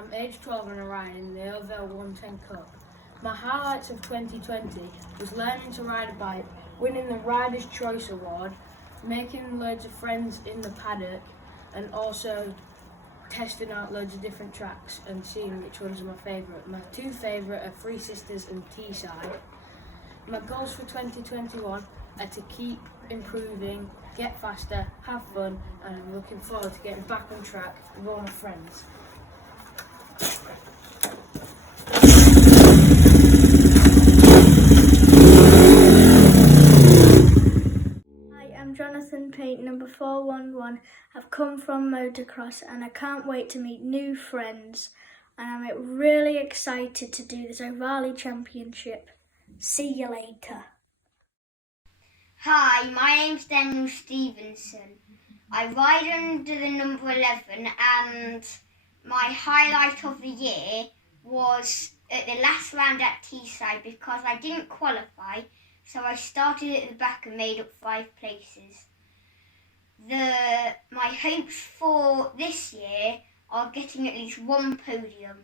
I'm age 12 and I ride in the Ohvale 110 Cup. My highlights of 2020 was learning to ride a bike, winning the Rider's Choice Award, making loads of friends in the paddock, and also testing out loads of different tracks and seeing which ones are my favourite. My two favourite are Three Sisters and Teesside. My goals for 2021 are to keep improving, get faster, have fun, and I'm looking forward to getting back on track with all my friends. I'm Jonathan Pate, number 411. I've come from motocross and I can't wait to meet new friends. And I'm really excited to do this Ohvale Championship. See you later. Hi, my name's Daniel Stevenson. I ride under the number 11 and my highlight of the year was at the last round at Teesside because I didn't qualify. So I started at the back and made up 5 places. My hopes for this year are getting at least one podium.